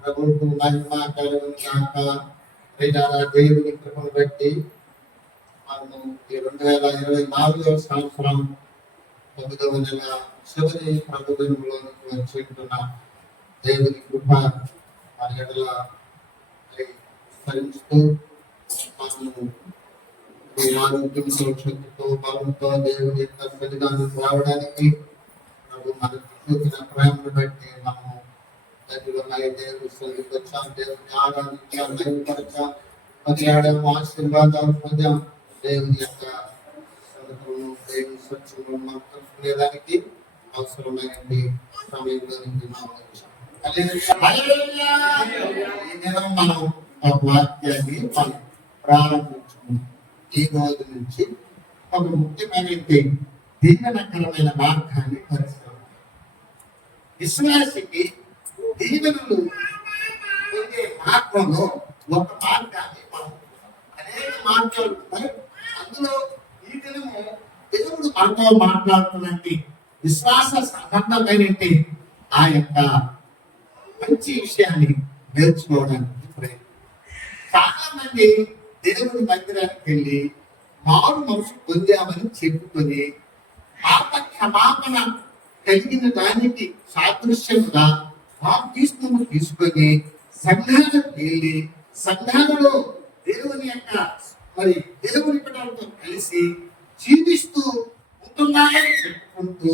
ప్రభువుకు మహిమ కలుగును గాక. దేవుని కృపను బట్టి మనము ఈ 2024 సంవత్సరం 9వ నెల చివరి ప్రభుత్వంలోనికి వచ్చింటున్న దేవుని కృప మన ఎడల విస్తరిస్తూ మనము ఆరోగ్యంతో, శక్తితో, బలంతో దేవుని యొక్క సన్నిధానం రావడానికి ప్రభు మనకు చూపిన ప్రేమను బట్టి మనము దేవుని సన్నిధికి వచ్చాం. దేవుని ఆరాధించాం, దేవుపరచాం, కొనియాడాము, ఆశీర్వాదాలు పొందాం. దేవుని యొక్క సన్నిధిలో దేవుని స్వచ్ఛను మనం తెలుసుకునేదానికి అవసరమైనది సమయంలో నుంచి మనం వచ్చాం. ఈ దినం మనం ఒక వాక్యాన్ని మనం ప్రారంభించుకున్నాం. ఈ రోజు నుంచి ఒక ముఖ్యమైన దీవెనకరమైన మార్గాన్ని పరిశీలిద్దాం. విశ్వాసికి దీవెనలు పొందే మార్గంలో ఒక మార్గాన్ని మనం అనేక మార్గాలు ఉన్నాయి. అందులో ఈ దినము దేవుడు మనతో మాట్లాడుతున్నట్టు విశ్వాస సంబంధమైనటువంటి ఆ యొక్క మంచి విషయాన్ని నేర్చుకోవడానికి ప్రయత్నం. చాలా మంది దేవుని మందిరానికి వెళ్ళి మారు మనసు పొందామని చెప్పుకొని పాప క్షమాపణ కలిగిన దానికి సాదృశ్యంగా బాప్తిస్మము తీసుకొని సంఘాలకు వెళ్ళి సంఘాలలో దేవుని యొక్క దేవుని పిల్లలతో కలిసి జీవిస్తూ ఉంటున్నారని చెప్పుకుంటూ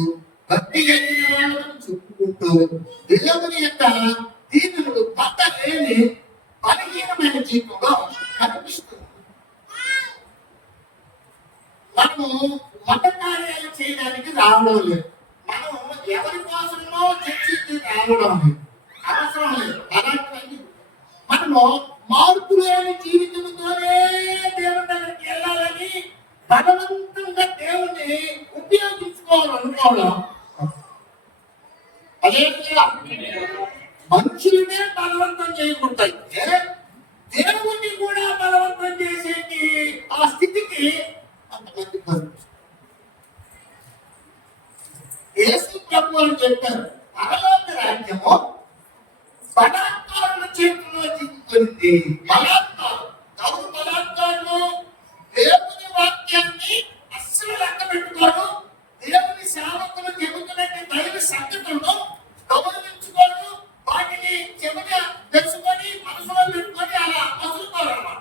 భక్తి కలిగిన వాళ్ళని చెప్పుకుంటూ దేవుని యొక్క దీనులు కొత్త లేని బలహీనమైన జీవితంలో కనిపిస్తుంది. మనము మత కార్యాలు చేయడానికి రావడం లేదు. మనం ఎవరి కోసమో చర్చించి రావడం లేదు, అవసరం లేదు. అలాంటి మనము మార్పు లేని జీవితంతోనే దేవుని దగ్గరికి వెళ్ళాలని బలవంతంగా దేవుని ఉపయోగించుకోవాలనుకోవడం. అదే మనుషులనే బలవంతం చేయకుంటాయి, దేవుణ్ణి కూడా బలవంతం చేసేది ఆ స్థితికి అంతమంది యేసు ప్రభు అని చెప్పారు. పరలోక రాజ్యము బలాత్కారుల చేతిలో చిక్కుతుంది. బలాత్కారులు దేవుని వాక్యాన్ని అస్సలు లెక్క పెట్టుకోరు. దేవుని సేవకులు చెబుతున్నట్టు దైవ సంగతులను గౌరవించుకోరు. వాటిని చెబుతా తెలుసుకొని మనసులో పెట్టుకొని అలా మసులుకోరన్నమాట.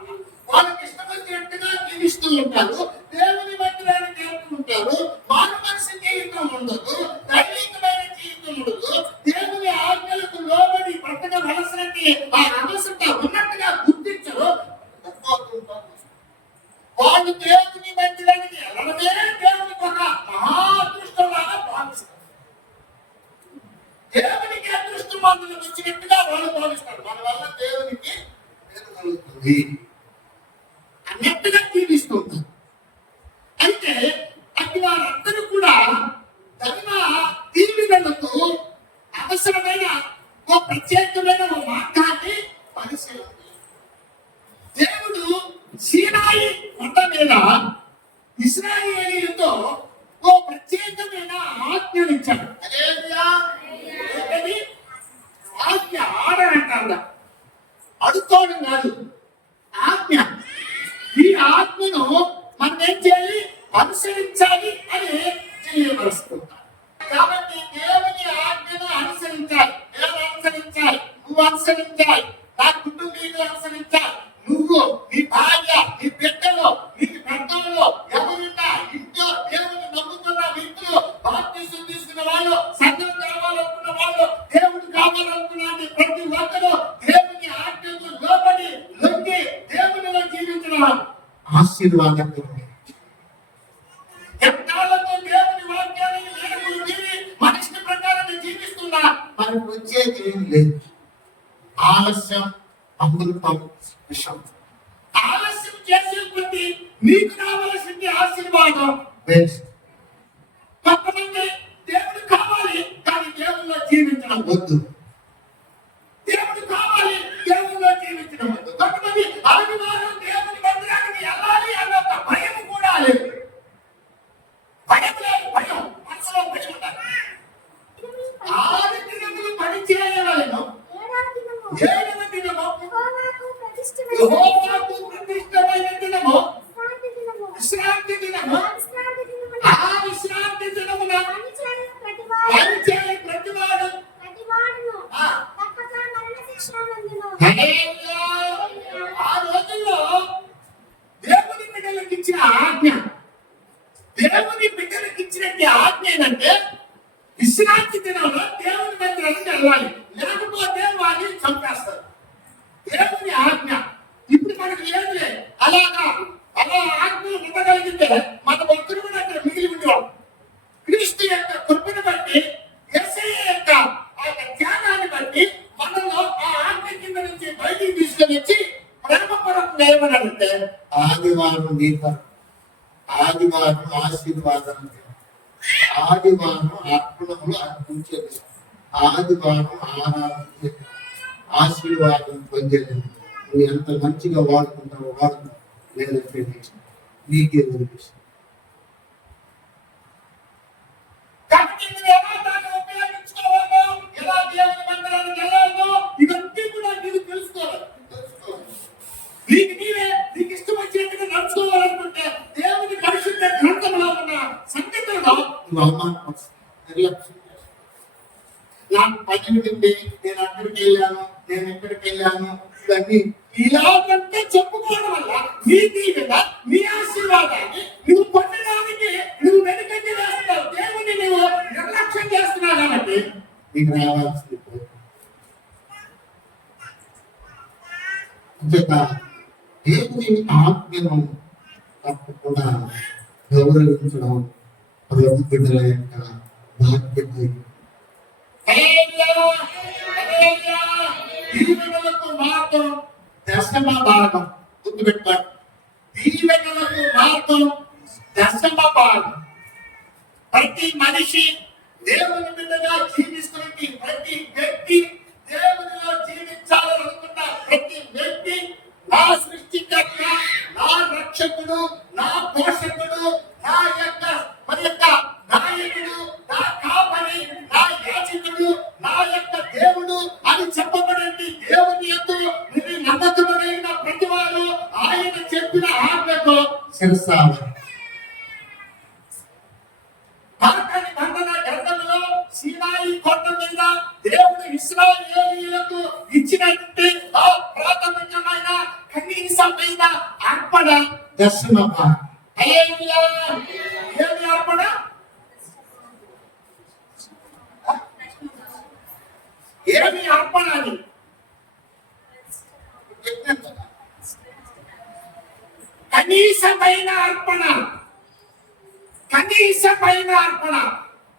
వాళ్ళకి ఇష్టం వచ్చినట్టుగా జీవిస్తూ ఉంటారు. దేవుని మందిరాన్ని నేర్చుకుంటారు. మారు మనసు జీవితం ఉండదు, దైవికమైన జీవితం ఉండదు. దేవుని ఆజ్ఞలకు లోబడి బ్రతకవలసినట్టు ఆ అవసరత ఉన్నట్టుగా గుర్తించరు. వాళ్ళు దేవుని మందిరానికి వెళ్ళడమే దేవునికి ఒక మహాదృష్టంలాగా భావిస్తారు. దేవునికి అదృష్టం మందులు వచ్చినట్టుగా వాళ్ళు భావిస్తారు. మన వల్ల దేవునికి పేరు కలుగుతుంది అన్నట్టుగా జీవిస్తుంటారు. అయితే అటు వారందరూ కూడా దైవ దీవెనలకు అవసరమైన ఒక ప్రత్యేకమైన మార్గాన్ని పరిశీలించారు. దేవుడు సీనాయి కొండ మీద ఇశ్రాయేలీయులతో ఓ ప్రత్యేకమైన ఆజ్ఞనిచ్చాడు. ఆజ్ఞ ఆర్డర్ అంటారు, అడుక్కోవడం కాదు, ఆజ్ఞ. ఈ ఆజ్ఞను మనం ఏం చేయాలి? అనుసరించాలి అని తెలియపరుస్తుంటారు. కాబట్టి దేవుని ఆజ్ఞను అనుసరించాలి. నేను అనుసరించాలి, నువ్వు అనుసరించాలి, నా కుటుంబీకులు అనుసరించాలి. నువ్వు, నీ భార్య, నీ బిడ్డలు, నీ పెద్దలు ఎవరున్నా ఇంట్లో దేవుని నమ్ముకున్న వ్యక్తులు, బాప్తిసం తీసుకున్న వాళ్ళు, సంఘం కావాలనుకున్న వాళ్ళు, దేవుడు కావాలనుకున్న ప్రతి ఒక్కరు దేవుని ఆజ్ఞకు లోబడి లొంగి దేవునిలో జీవించిన ఆశీర్వాదకరమే. ఎన్నాళ్ళతో దేవుని వాక్యాన్ని మన ఇష్ట ప్రకారం జీవిస్తున్నా మనకు వచ్చేది ఏం లేదు. ఆలస్యం అమృతం విషం. ఆలస్యం చేసే కొద్ది నీకు కావలసింది ఆశీర్వాదం వేస్ట్. కొంతమంది దేవుడు కావాలి కానీ దేవుల్లో జీవించడం వద్దు. దేవుడు కావాలి, దేవుల్లో జీవించడం వద్దు. కొంతమంది ఆదివారం దేవుని మందిరానికి వెళ్ళాలి అన్న భయం కూడా లేదు. భయం లేదు, భయం మనసులో భయం ఉండాలి. విశ్రాంతి దినంలో దేవుని మందిరానికి వెళ్ళాలి, లేకపోతే వాడిని చంపేస్తారు. దేవుని ఆజ్ఞ. ఇప్పుడు మనకు ఏమిలే అలాగా, అలా ఆజ్ఞలు ఉండగలిగితే మన భక్తులు కూడా అక్కడ మిగిలి ఉండేవాడు. క్రీస్తు యొక్క కృపను బట్టి, యేసయ్య యొక్క ఆ త్యాగాన్ని బట్టి మనలో ఆ ఆజ్ఞ కింద నుంచి బయటికి తీసుకొని వచ్చి ప్రేమపూర్వకంగా ఏమనంటే ఆదివారం దీపం, ఆదివారం ఆశీర్వాదం, ఆదివారం అర్పణములు అర్పించేది, ఆదివారం ఆరాధన, ఆశీర్వాదం పొందేది. నువ్వు ఎంత మంచిగా వాడుకుంటావో వాడుకో, లేదంటే నీకే వదిలేసి. కాబట్టి ఎలా దాన్ని ఉపయోగించుకోవాలో, ఎలా దేవుని మందిరానికి వెళ్ళాలో ఇవన్నీ కూడా నీకు తెలుసుకోవాలి. నీకు నీవే నీకు ఇష్టం వచ్చినట్టుగా నడుచుకోవాలనుకుంటే దేవుని పరిశుద్ధ గ్రంథంలో ఉన్న సంగతులను నువ్వు నిర్లక్ష్యం చేస్తావు. నాకు పని ఉంది, నేను అక్కడికి వెళ్ళాను, నేను ఎక్కడికి వెళ్ళాను, ఇవన్నీ ఇలాగంటే చెప్పుకోవడం వల్ల నీ దీవెన, నీ ఆశీర్వాదాన్ని నువ్వు పొందడానికి నువ్వు వెనుకంజ వేస్తున్నావు. దేవుని నువ్వు నిర్లక్ష్యం చేస్తున్నావు కాబట్టి నీకు రావాల్సింది దేవుని ఆజ్ఞను తప్పకుండా గౌరవించడం ప్రభు బిడ్డల యొక్క బాధ్యత. దీవెనలకు మార్గం దశమ భాగం. గుర్తుపెట్టుకోండి, దీవెనలకు మార్గం దశమ భాగం. ప్రతి మనిషి, దేవుని బిడ్డగా జీవిస్తున్న ప్రతి వ్యక్తి, దేవునిలో జీవించాలని అనుకున్న ప్రతి వ్యక్తి, నా సృష్టికర్త, నా రక్షకుడు, నా పోషకుడు, నా యొక్క నాయకుడు, నా కాపరి, నా యాజకుడు, నా యొక్క దేవుడు అని చెప్పబడింది. దేవుని యందు నమ్మకమైన ప్రతి వారు ఆయన చెప్పిన ఆజ్ఞకు శిరసాలి. గ్రంథంలో సీనాయి కొండ మీద దేవుడు ఇశ్రాయేలీయులకు ఇచ్చినటువంటి ఆ ప్రాథమికమైన కనీసమైన అర్పణ దశమ భాగం. ఏమి అర్పణ? ఏమి అర్పణ అని కనీసమైన అర్పణ. కనీసమైన అర్పణ,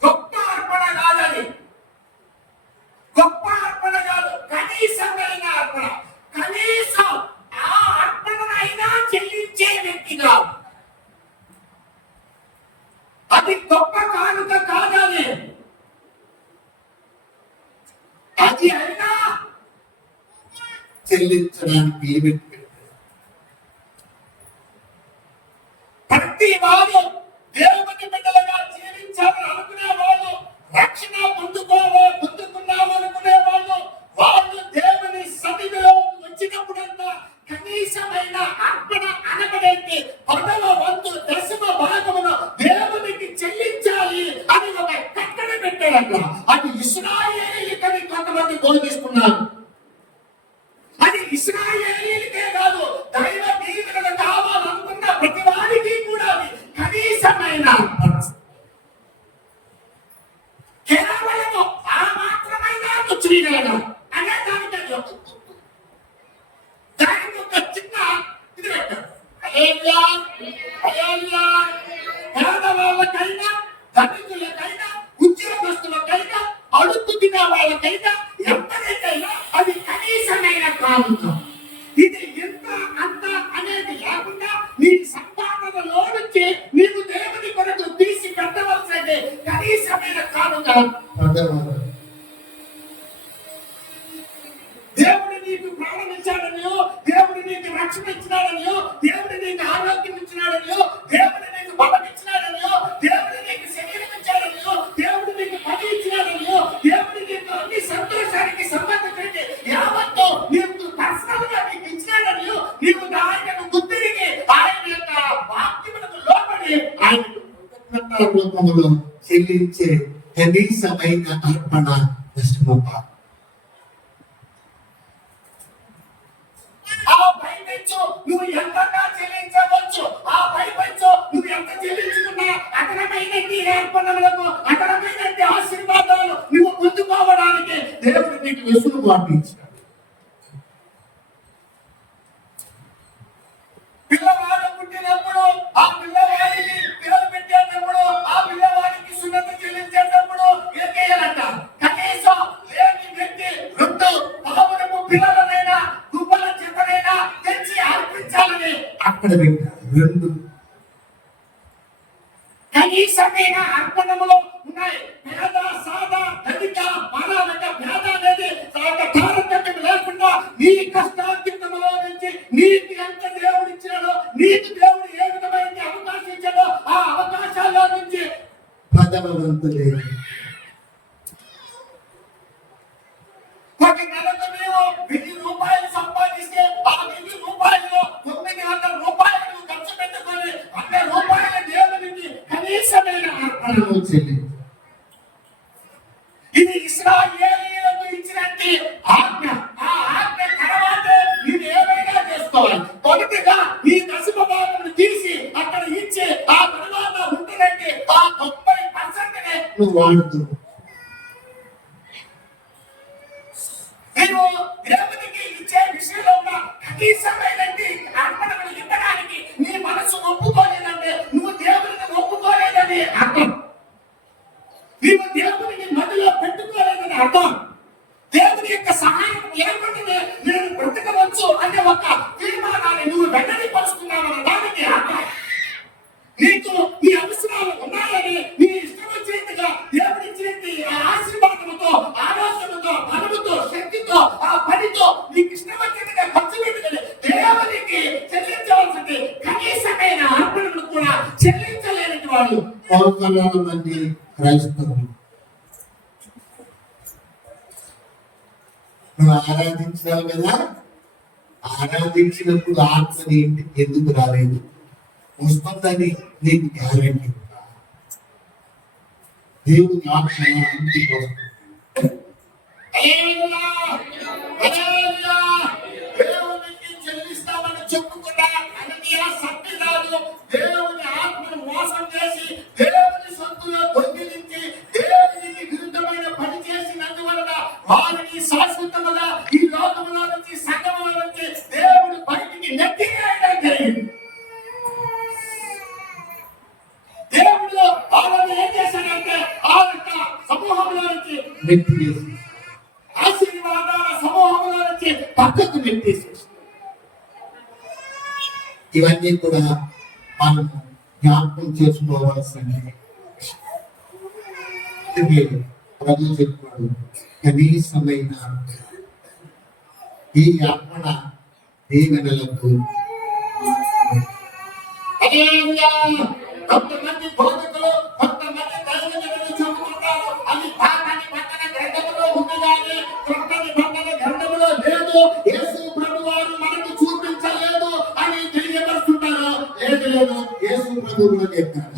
గొప్ప అర్పణ కాదని, గొప్ప అర్పణ కాదు, కనీసమైన అర్పణ. కనీసం ఆ అర్పణనైనా చెల్లించే వ్యక్తి కాదు. అది గొప్ప కానుక కాదని, అది అయినా చెల్లించడానికి లిమిట్ పెట్టారు. ప్రతి వారు దేవుని బిడ్డలుగా జీవించాలని అనుకునే వాళ్ళు, రక్షణ పొందుకున్నాము అనుకునే వాళ్ళు, వాళ్ళు దేవుని సన్నిధిలో వచ్చినప్పుడంతా కనీసమైన అర్పణ అనబడేది 10వ వంతు దశమ భాగమును దేవునికి చెల్లించాలి అని ఒక కట్టడ పెట్టారట. అది ఇశ్రాయేలీయులని కొంతమంది బోధిస్తున్నారు. అది ఇశ్రాయేలీయులకే కాదు, దైవ దీవెనలు కావాలనుకున్న ప్రతి వారికి కూడా అది కనీసమైన కేవలము ఆ మాత్రమైన చేయగలడు అనే దానికి దానికి ఒక చిన్న ఇది పెట్టాడు. పేదవాళ్ళకైనా, ధనికులకైనా, ఉద్యోగస్తులకైనా, అడుగు తినే వాళ్ళకైనా, ఎవరికైనా అది కనీసమైన కారణం. ఇది ఎంత అంత అనేది లేకుండా నీ సంపాదనలో నుంచి నీకు దేవుని కొరకు తీసి పెట్టవలసింది కనీసమైన కారణం. దేవుడు నీకు ప్రాణం ఇచ్చాడనియో, దేవుడు నీకు రక్షణ ఇచ్చినాడనియో, దేవుడు నీకు ఆరోగ్యం ఇచ్చినాడనియో, దేవుడు నీకు బలం ఇచ్చినాడనియో, దేవుడు నీకు శరీరం ఇచ్చాడనియో, దేవుడు నీకు పని ఇచ్చినాడనియో, దేవుడు నీకు అన్ని సంతోషానికి సంబంధించి యావత్తు నీకు పర్సనల్ గా నీకు ఇచ్చినాడనియో, నీకు ఆయనకు గుర్తిరిగి ఆయన యొక్క వాక్యములకు లోబడి ఆయన రూపంలో చెల్లించే కనీసమైన అర్పణ దశమ భాగం. ఆ పైపెచ్చు నువ్వు ఎంతగా చెల్లించవచ్చు, ఆ పైపెచ్చు నువ్వు ఎంత చెల్లించుకున్నా అతనమైన అర్పణలకు, అతనమైన ఆశీర్వాదాలు వెసులుబాటు ఇచ్చాడు. పిల్లవాడు పుట్టినప్పుడు ఆ పిల్లవాడికి పేరు పెట్టేటప్పుడు ఆ పిల్లవాడికి సున్నతి చెల్లించేటప్పుడు ఏం చేయాలంట? కనీసం లేని వ్యక్తి 2 పావురపు పిల్లలనైనా గుబ్బల చెత్తనైనా తెచ్చి అర్పించాలని అక్కడ పెట్టారు. 2 కనీసమైన అర్పణములో ఉన్నాయి. పేద సాదా ధనిక మానవిక భేద అనేది తారతమ్యం లేకుండా నీ కష్టార్జితములో నుంచి నీకు ఎంత దేవుడు ఇచ్చాడో, నీకు దేవుడు ఏ విధమైన అవకాశం ఇచ్చాడో ఆ అవకాశాల్లో నుంచి 10వ వంతు లేదు. ఒక నెలకు మేము 1000 రూపాయలు సంపాదిస్తే ఆ 1000 రూపాయలు 900 రూపాయలు ఖర్చు పెట్టుకొని 100 రూపాయల దేవునికి కనీసమైన అర్పణలు చెల్లించాలి. ఇది ఇశ్రాయేలీయులకు ఇచ్చినట్టు ఆజ్ఞ. ఆ ఆజ్ఞ తర్వాతే మీరు ఏమైనా చేసుకోవాలి. మొదటిగా ఈ దశమ భాగమును తీసి అక్కడ ఇచ్చి ఆ తర్వాత ఉంటున్నట్టు ఆ 90% నువ్వు వాడుతూ నువ్వు దేవునికి ఇచ్చే విషయంలో ఉన్న కనీసమైనటువంటి అర్పణలు ఇవ్వడానికి నీ మనసు ఒప్పుకోలేదంటే నువ్వు దేవుడిని ఒప్పుకోలేదని అర్థం. నీవు దేవుడిని మదిలో పెట్టుకోలేదని అర్థం. దేవుని యొక్క సహాయం లేకుండానే నేను బ్రతకవచ్చు అనే ఒక తీర్మానాన్ని నువ్వు వెంటనే పరుస్తున్నావన్న దానికి అర్థం. నీకు నీ అవసరాలు ఉన్నాయని నీ ఇష్టం వచ్చేట్టుగా దేవుడిచ్చేది ఆ ఆశీర్వాదంతో, ఆలోచనతో, బలముతో, శక్తితో, ఆ పనితో నీకు ఇష్టం వచ్చేట్టుగా ఖర్చు పెట్టుకుని దేవునికి చెల్లించవలసింది కనీసమైన అర్పణలు కూడా చెల్లించలేని వాళ్ళు పౌరుల మంది క్రైస్తవులు. నువ్వు ఆరాధించావు కదా, ఆరాధించినప్పుడు ఆత్మ ఇంటికి ఎందుకు రాలేదు? వస్తుందని నీకు గ్యారెంటీ. దేవుని ఆత్మ ఇంటికి వస్తుంది. దేవునికి చెల్లిస్తామని చెప్పుకున్నా అననీయ సత్యనాలు దేవుని ఆత్మను మోసం చేసి దేవుని సొత్తులో దొంగిలించి దేవునికి విరుద్ధమైన పని చేసినందువలన వారిని శాశ్వతముగా ఈ లోకములో నుంచి సంఘములో నుంచి దేవుడు బయటికి నెట్టివేయడం జరిగింది. దేవుడు వాళ్ళని ఏం చేశాడంటే ఆ యొక్క సమూహంలో నుంచి నెట్టివేసి ఆశీర్వాదాల సమూహంలో నుంచి పక్కకు నెట్టేసి ఇవన్నీ కూడా మనం జ్ఞాపకం చేసుకోవాల్సిన ప్రభు చెప్పాడు. కనీసమైన ఈ అర్పణ దీవెనలకు కొంతమంది బోధకులు కొంతమంది దైవజనులు చెబుతున్నారు అది పాతని పక్కన గ్రంథములో ఉంది కానీ కొత్త నిబంధన గ్రంథములో లేదు, యేసు ప్రభువారు మనకు చూపించలేదు అని తెలియపరుస్తున్నారు. లేదు, యేసు ప్రభువులో చెప్పారు.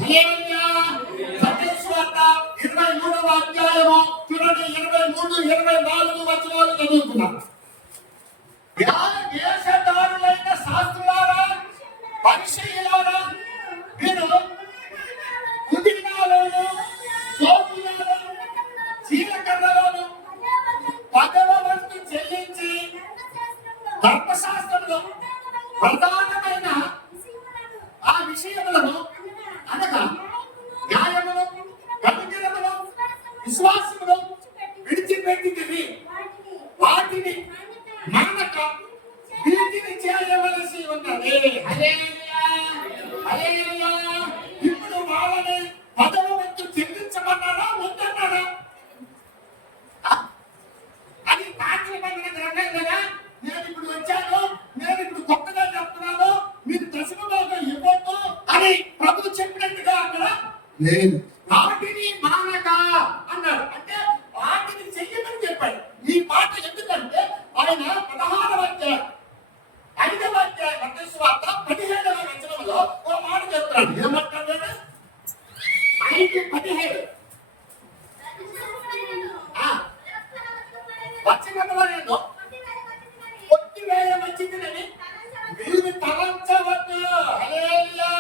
సత్యస్వార్త 23వ అధ్యాయము చూడండి, 23, 24 వచనాలు చదువుతున్నారు. దేశదారులైన శాస్త్రులారా, పరిచయులారా, మీరు పుదీనాలోను, సోపులోను, జీలకర్రలోను 10వ వంతు చెల్లించి ధర్మశాస్త్రంలో ప్రధానమైన ఆ విషయములను అనగా న్యాయమును, కనికరమును, విశ్వాసమును విడిచిపెట్టితివి. వాటిని మానక వీటిని చేయవలసి ఉన్నది. ఇప్పుడు వాళ్ళని 10వ వంతు చెల్లించమన్నారా వద్దన్నారా? అది పాత నిబంధన గ్రంథం కదా. నేను ఇప్పుడు వచ్చాను, నేను ఇప్పుడు కొత్తగా చెప్తున్నాను, మీరు దశమ భాగం ఇవ్వద్దు అని ప్రభు చెప్పినట్టుగా అక్కడ లేదు. వాటిని మానక అన్నాడు. అంటే వాటిని చెయ్యమని చెప్పాడు. ఈ మాట ఎందుకంటే ఆయన 16వ అధ్యాయం 5వ అధ్యాయం మత్తయి సువార్త 17వ వచనంలో ఓ మాట చెప్తాడు. ఏమంటాడు? 5:17 వచనంలో నేను కొట్టివేయ వచ్చిందని మీరు తలంచవద్దు. హల్లెలూయా,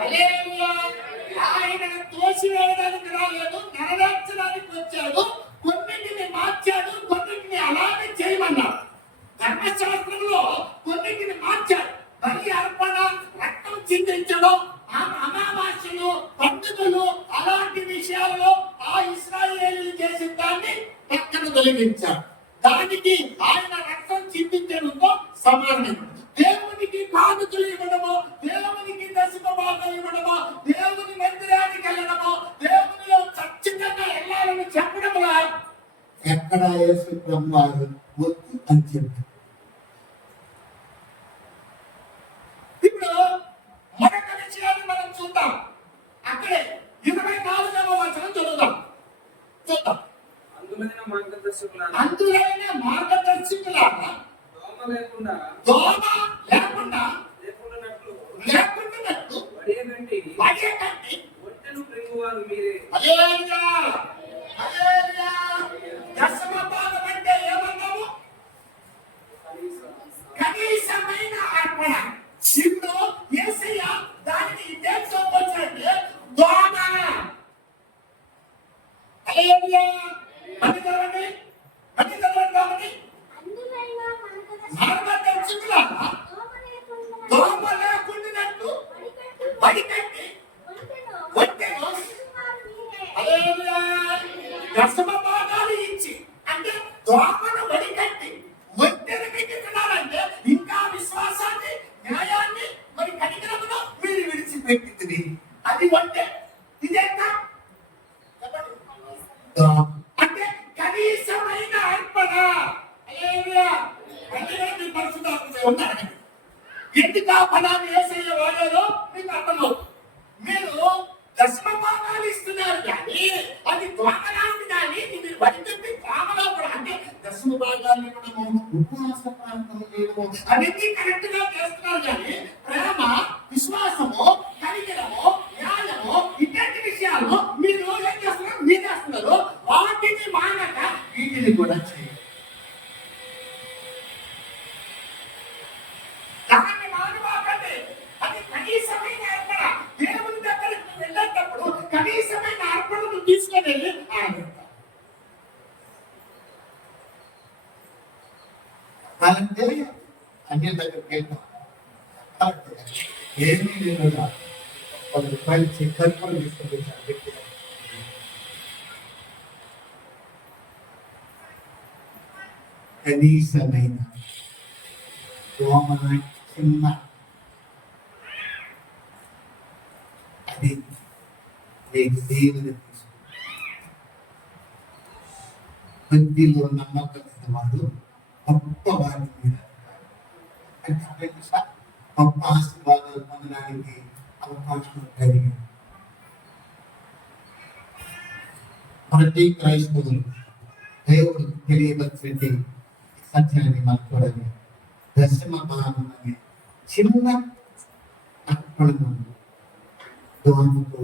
హల్లెలూయా. ఆయన తోసి చేసిన దాన్ని పక్కన తొలగించాడు. దానికి ఆయన రక్తం చిందించడంతో సమానం. దేవునికి కానుకలు ఇవ్వడము, దేవునికి దశమ భాగం ఇవ్వడము, దేవుని మందిరానికి వెళ్ళడము, దేవునిలో ఖచ్చితంగా వెళ్ళాలని చెప్పడంలో ఎక్కడ యేసు బ్రహ్మారు వద్దు అని చెప్పారు. ఇప్పుడు మరొక విషయాన్ని మనం చూద్దాం. అక్కడే 24వ వచనం చదువుదాం. అందులైన మార్గదర్శకులారా దోమ లేకుండా వడియగట్టి ఒంటెను ప్రేమవారు మీరే. హల్లెలూయా, హల్లెలూయా. దశమ భాగం అంటే ఏమన్నాము? కనీసమైన అర్పణ. ఇప్పుడు యేసయ్య దానిని దేంతో పోల్చాడంటే దోమ. హల్లెలూయా. మళ్ళీ చదవండి. మార్గదర్శకులారా దోమ లేకుండానట్లు వడిగట్టి ఒంటెను. హల్లెలూయా. దశమ భాగాలు ఇచ్చి అంటే దోమను వడిగట్టి ఒంటెను పెట్టిస్తున్నారంటే ఇంకా విశ్వాసాన్ని, న్యాయాన్ని, మరి కనికరమును మీరు విడిచిపెట్టింది. అది ఒంటె. ఇదేంట అంటే కనీసమైన అర్పణ. హల్లెలూయా. హల్లెలూయా. పరిశుద్ధాత్మ ఉన్నాడు. ఎందుకు ఆ పదాన్ని యేసయ్య వాడారో మీకు అర్థమవుతుంది. మీరు దశమ భాగాలు ఇస్తున్నారు కానీ అది దోమలాంటి కానీ మీరు వడిగట్టి దోమలా కూడా అంటే దశమ భాగాలు ఇవ్వడము, ఉపవాస ప్రార్థన చేయడము అనేది కరెక్ట్ గా చేస్తున్నారు కానీ ప్రేమ, విశ్వాసము, కనికరము, న్యాయము ఇట్లాంటి విషయాలు మీరు ఏం చేస్తున్నారు? మీరు చేస్తున్నారు. వాటిని మానక వీటిని కూడా చేయాలి. దాన్ని మానవాకండి. అది కనీసమైన అర్పణ. దేవుని దగ్గరికి వెళ్ళేటప్పుడు కనీసమైన అర్పణను తీసుకొని వెళ్ళి ఆడతారు. అంటే అన్ని దగ్గరికి వెళ్తాం. ఏమీ లేదు, 10 రూపాయలు చక్కెర కూడా తీసుకొని వ్యక్తి కనీసమైన దోమ చిన్న అది మీకు దేవుని కొద్దిలో నమ్మకమైన వాడు గొప్ప వారి మీద గొప్ప ఆశీర్వాదాలు పొందడానికి అవకాశం కలిగి ప్రతి క్రైస్తవులు దేవుడు తెలియవలసింది సత్యాన్ని మాట్లాడాలి. దశమ భాగం అనే చిన్న అర్పణను దోమతో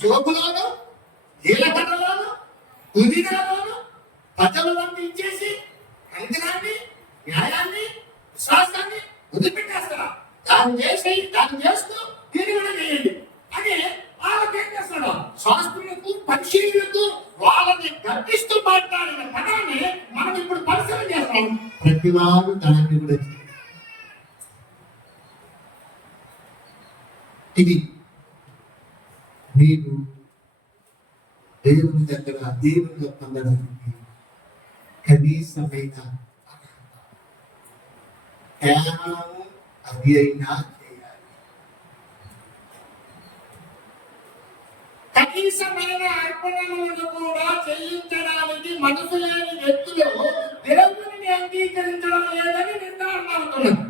శోభలోను, జీలకర్రలోను, పుదీనాలోను ప్రజలంతా ఇచ్చేసి మందిరాన్ని, న్యాయాన్ని, విశ్వాసాన్ని వదిలిపెట్టేస్తారా? దాన్ని చేస్తూ దీన్ని కూడా చేయండి అని వాళ్ళకి ఏం చేస్తాడు? శాస్త్రులకు, పరిశీలకు వాళ్ళని గర్విస్తూ మాట్లాడిన పదాన్ని మనం ఇప్పుడు పరిశీలన చేస్తాం. ప్రతి వారు దాన్ని కూడా ఇది మీరు దేవుని దగ్గర దేవునిగా పొందడానికి కనీసమైన కేవలము అది అయినా చేయాలి. కనీసమైన అర్పణలను కూడా చెల్లించడానికి మనసు లేని వ్యక్తులు దేవుని అంగీకరించడం లేదని నిర్ధారణ అవుతున్నారు.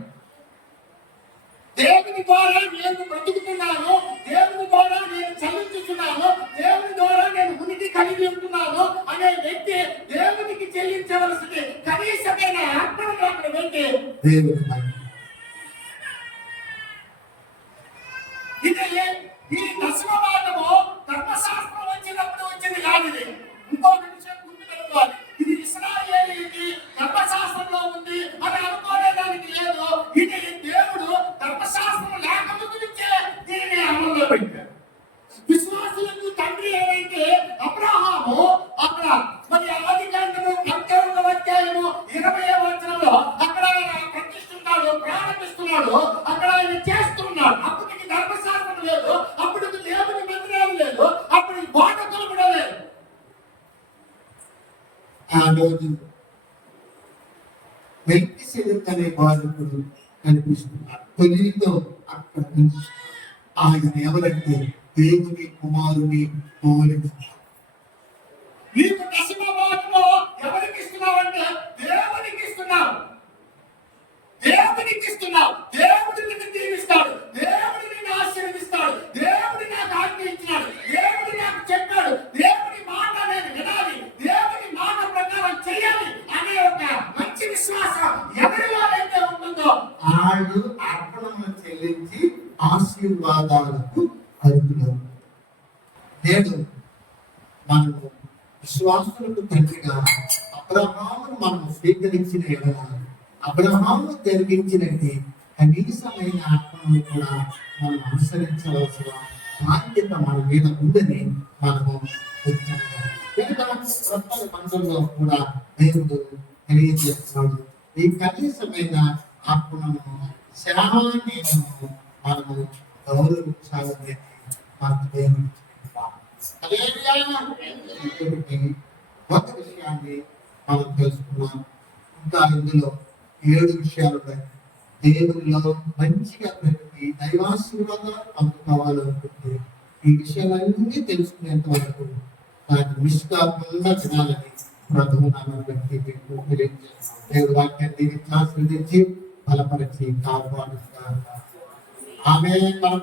దేవుని ద్వారా నేను బ్రతుకుతున్నాను, దేవుని ద్వారా నేను చలించుతున్నాను, దేవుని ద్వారా నేను ఉనికి కలిగి ఉంటున్నాను అనే వ్యక్తి దేవునికి చెల్లించవలసింది కనీసమైన అర్పణలు అక్కడ వ్యక్తి దేవుని ఈ దశమ భాగము ధర్మశాస్త్రం వచ్చినప్పుడు వచ్చింది కాదు. ఇది ఇంకొక విషయం గుర్తుపెట్టుకోవాలి. ఇది ఇశ్రాయేలీయులకి ధర్మశాస్త్రంలో ఉంది అని అనుకోవడానికి లేదు. ఇది దేవుడు ధర్మశాస్త్రం లేకపోతే నుంచే దీనిని అమల్లో పెట్టాడు. విశ్వాసులకు తండ్రి ఏదైతే అబ్రహాము అక్కడ మరి ఆదికాండము 11వ అధ్యాయము 20వ వచనంలో అక్కడ ఆయన ప్రతిష్ఠిస్తున్నాడు, ప్రారంభిస్తున్నాడు, అక్కడ ఆయన చేస్తున్నాడు. అప్పటికి ధర్మశాస్త్రం లేదు, అప్పుడు దేవుని మందిరాలు లేదు, అప్పుడు రోజు మెల్కీసెదెకు అనే బాధకుడు కనిపిస్తున్నాడు. తొలితో అక్కడ కనిపిస్తున్నాడు. ఆయన ఎవరంటే దేవుని కుమారుని పోలిస్తున్నాడు. నీకు దశమ భాగము ఎవరికి ఇస్తున్నావంటే దేవునికి ఇస్తున్నావు. దేవునికి ఇస్తున్నావు. దేవుడు నిన్ను దీవిస్తాడు. దేవుడు నిన్ను ఆశీర్వదిస్తాడు. దేవుడు నాకు ఆజ్ఞ ఇచ్చినాడు. దేవుడు నాకు చెప్పాడు. దేవుని మాట నేను వినాలి. దేవుని మాట ప్రకారం చేయాలి అనే ఒక మంచి విశ్వాసం ఎవరిలో అయితే ఉంటుందో ఆడు అర్పణను చెల్లించి ఆశీర్వాదాలకు అర్హులు. నేడు మనము విశ్వాసులకు తండ్రిగా అబ్రహామును మనం స్వీకరించిన ఎడల అబ్రహాము జరిగించినట్టు కనీసమైన ఆత్మను కూడా మనం అనుసరించవలసిన బాధ్యత మన మీద ఉందని మనము మంత్రంలో కూడా దేవుడు తెలియజేస్తున్నాడు. ఈ కనీసమైన ఆత్మను సేవాన్ని మనము గౌరవించాలని మనకు దేవుడు ఒక విషయాన్ని మనం తెలుసుకున్నాం. ఇంకా ఇందులో 7 విషయాలు ఉన్నాయి. దేవునిలో మంచిగా ప్రతి దైవాశీర్వాదాలు అందుకోవాలనుకుంటే ఈ విషయాలన్నీ తెలుసుకునేంత వరకు దాన్ని నిష్కాపంగా వినాలని ప్రభువు నామమున తెలియజేస్తున్నాం. దేవుడి వాక్యాన్ని ఆశీర్వదించి బలపరిచి కాపాడుతారు. ఆమె మన